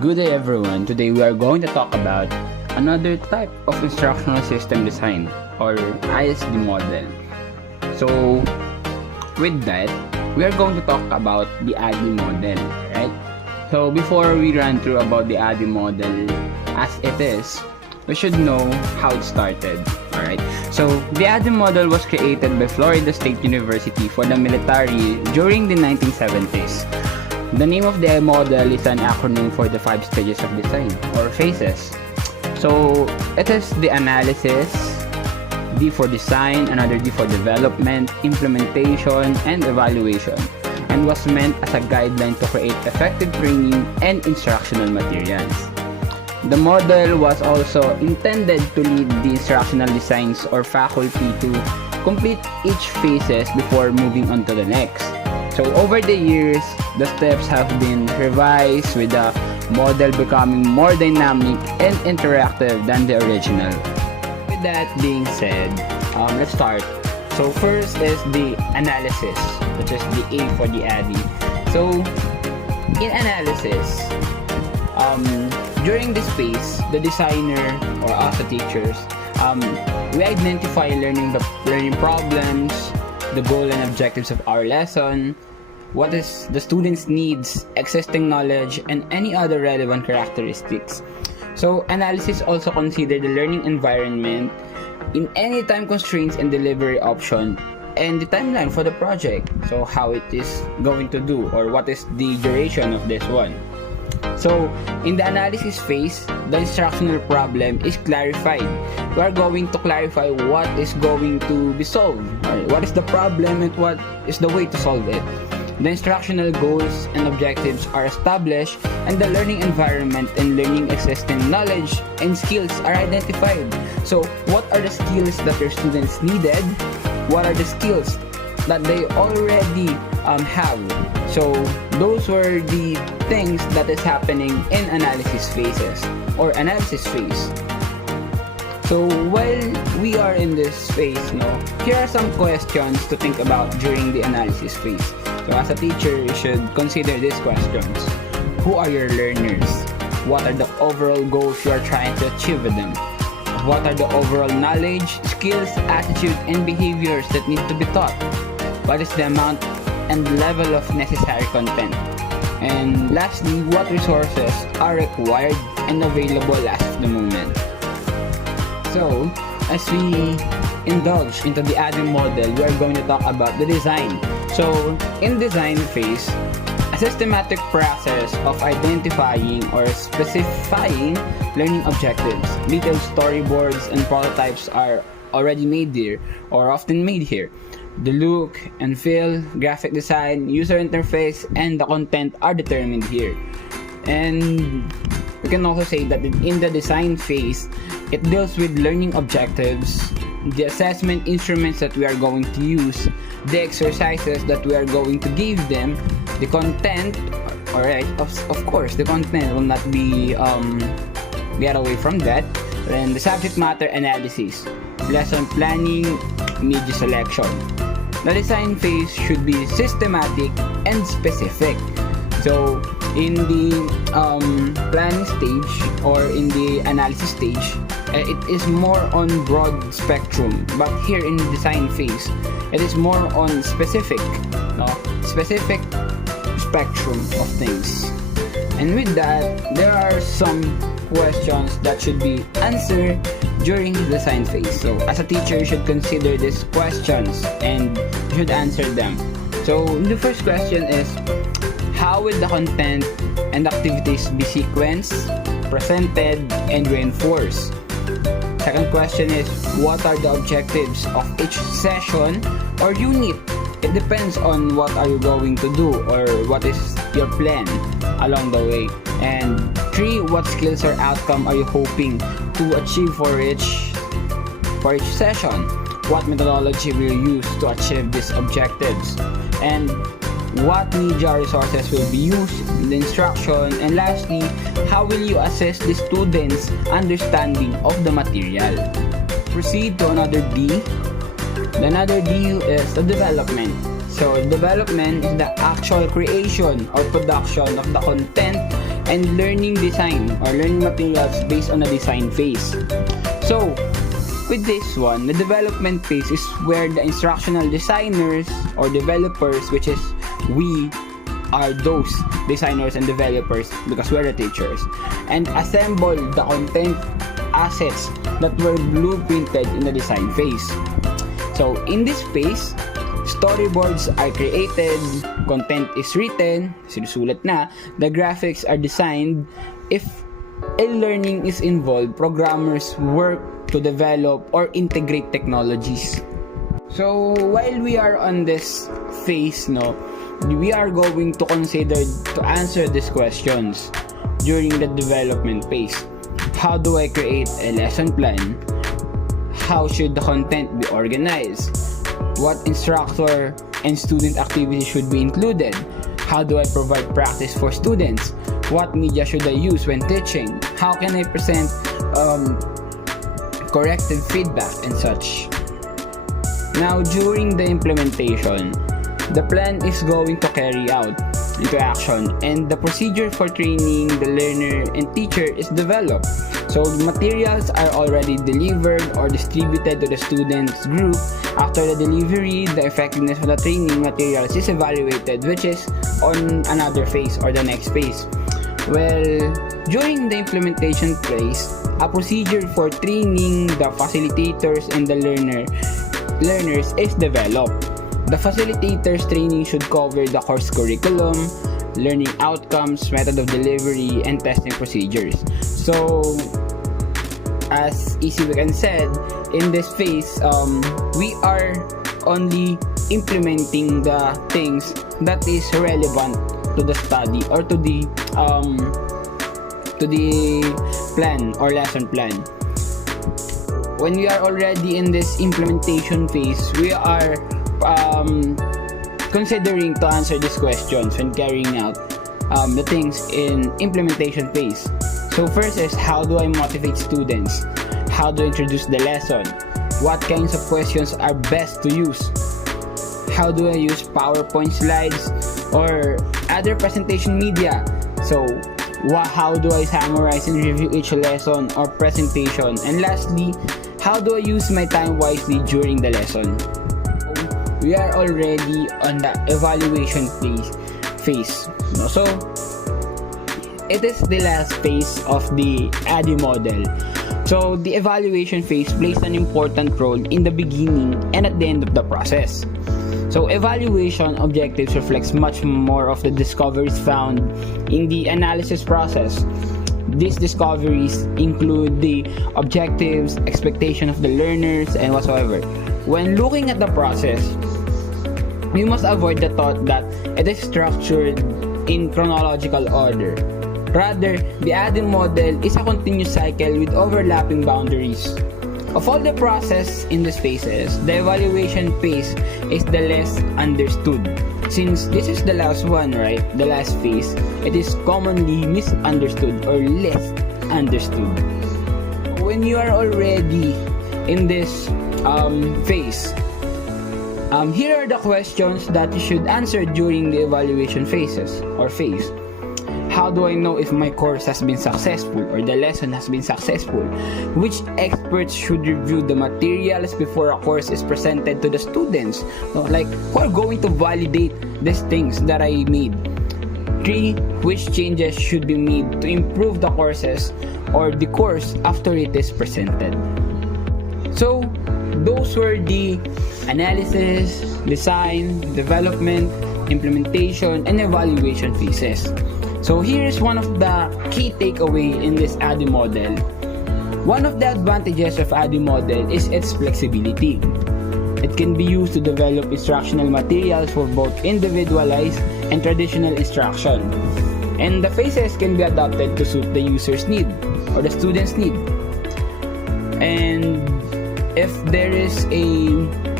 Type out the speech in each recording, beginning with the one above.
Good day everyone. Today we are going to talk about another type of instructional system design or ISD model. So with that, we are going to talk about the Addie model, right? So before we run through about the Addie model as it is, we should know how it started. Alright, so the Addie model was created by Florida State University for the military during the 1970s. The name of the model is an acronym for the 5 stages of design or phases. So it is the analysis, D for design, another D for development, implementation, and evaluation, and was meant as a guideline to create effective training and instructional materials. The model was also intended to lead the instructional designs or faculty to complete each phases before moving on to the next. So over the years, the steps have been revised with the model becoming more dynamic and interactive than the original. With that being said, let's start. So first is the analysis, which is the A for the Addie. So in analysis, during this phase, the designer or us, the teachers, we identify learning problems, the goal and objectives of our lesson, what is the student's needs, existing knowledge, and any other relevant characteristics. So analysis also consider the learning environment in any time constraints and delivery option and the timeline for the project. So how it is going to do or what is the duration of this one. So in the analysis phase, the instructional problem is clarified. We are going to clarify what is going to be solved, or what is the problem and what is the way to solve it. The instructional goals and objectives are established, and the learning environment and learning existing knowledge and skills are identified. So what are the skills that your students needed? What are the skills that they already have? So those were the things that is happening in analysis phases or analysis phase. So while we are in this phase, here are some questions to think about during the analysis phase. So as a teacher, you should consider these questions. Who are your learners? What are the overall goals you are trying to achieve with them? What are the overall knowledge, skills, attitude, and behaviors that need to be taught? What is the amount and level of necessary content? And lastly, what resources are required and available as of the moment? So, as we indulge into the Addie model, we are going to talk about the design. So, in design phase, a systematic process of identifying or specifying learning objectives. Detailed storyboards and prototypes are already made here or often made here. The look and feel, graphic design, user interface, and the content are determined here. And we can also say that in the design phase, it deals with learning objectives, the assessment instruments that we are going to use, the exercises that we are going to give them, the content, alright, of course, the content will not be get away from that, and the subject matter analysis, lesson planning, media selection. The design phase should be systematic and specific. So in the planning stage or in the analysis stage, it is more on broad spectrum, but here in the design phase, it is more on specific spectrum of things. And with that, there are some questions that should be answered during the design phase. So as a teacher, you should consider these questions and you should answer them. So the first question is, how will the content and activities be sequenced, presented, and reinforced? Second question is, what are the objectives of each session or unit? It depends on what are you going to do or what is your plan along the way. And 3, what skills or outcome are you hoping to achieve for each session? What methodology will you use to achieve these objectives? And what media resources will be used in the instruction? And lastly, how will you assess the students' understanding of the material? Proceed to another D. Another D is the development. So development is the actual creation or production of the content and learning design or learning materials based on a design phase. So, with this one, the development phase is where the instructional designers or developers, which is we are those designers and developers because we're the teachers, and assemble the content assets that were blueprinted in the design phase. So in this phase, storyboards are created, content is written, sinusulat na, the graphics are designed. If e-learning is involved, programmers work to develop or integrate technologies. So while we are on this phase, we are going to consider to answer these questions during the development phase. How do I create a lesson plan? How should the content be organized? What instructor and student activities should be included? How do I provide practice for students? What media should I use when teaching? How can I present corrective feedback and such? Now, during the implementation, the plan is going to carry out into action, and the procedure for training the learner and teacher is developed. So materials are already delivered or distributed to the students group. After the delivery, the effectiveness of the training materials is evaluated, which is on another phase or the next phase. Well, during the implementation phase, a procedure for training the facilitators and the learners is developed. The facilitators training should cover the course curriculum, learning outcomes, method of delivery, and testing procedures. So, as we can said, in this phase, we are only implementing the things that is relevant to the study or to the plan or lesson plan. When we are already in this implementation phase, we are considering to answer these questions when carrying out the things in implementation phase. So first is, how do I motivate students? How do I introduce the lesson? What kinds of questions are best to use? How do I use PowerPoint slides or other presentation media? So how do I summarize and review each lesson or presentation? And lastly, how do I use my time wisely during the lesson? We are already on the evaluation phase. So it is the last phase of the Addie model. So the evaluation phase plays an important role in the beginning and at the end of the process. So evaluation objectives reflects much more of the discoveries found in the analysis process. These discoveries include the objectives, expectation of the learners, and whatsoever. When looking at the process, we must avoid the thought that it is structured in chronological order. Rather, the Addie model is a continuous cycle with overlapping boundaries. Of all the process in these phases, the evaluation phase is the less understood. Since this is the last one, right? The last phase, it is commonly misunderstood or less understood. When you are already in this phase, here are the questions that you should answer during the evaluation phases or phase. How do I know if my course has been successful or the lesson has been successful? Which experts should review the materials before a course is presented to the students? Like, who are going to validate these things that I made? 3. Which changes should be made to improve the courses or the course after it is presented? So, those were the analysis, design, development, implementation, and evaluation phases. So here is one of the key takeaway in this Addie model. One of the advantages of Addie model is its flexibility. It can be used to develop instructional materials for both individualized and traditional instruction. And the phases can be adapted to suit the user's need or the student's need. And if there is a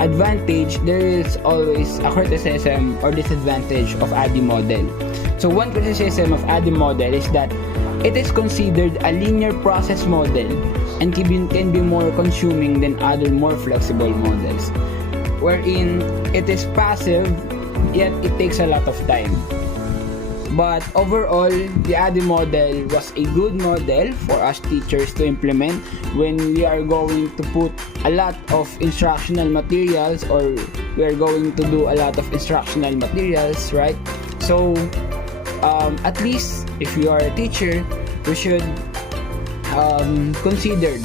advantage, there is always a criticism or disadvantage of Addie model. So one criticism of Addie model is that it is considered a linear process model and can be more consuming than other more flexible models, wherein it is passive yet it takes a lot of time. But overall, the Addie model was a good model for us teachers to implement when we are going to put a lot of instructional materials, or we are going to do a lot of instructional materials, right? So, at least if you are a teacher, we should consider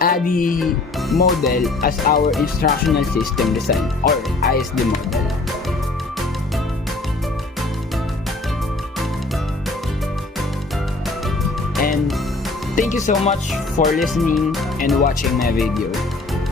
Addie model as our instructional system design, or ISD model. And thank you so much for listening and watching my video.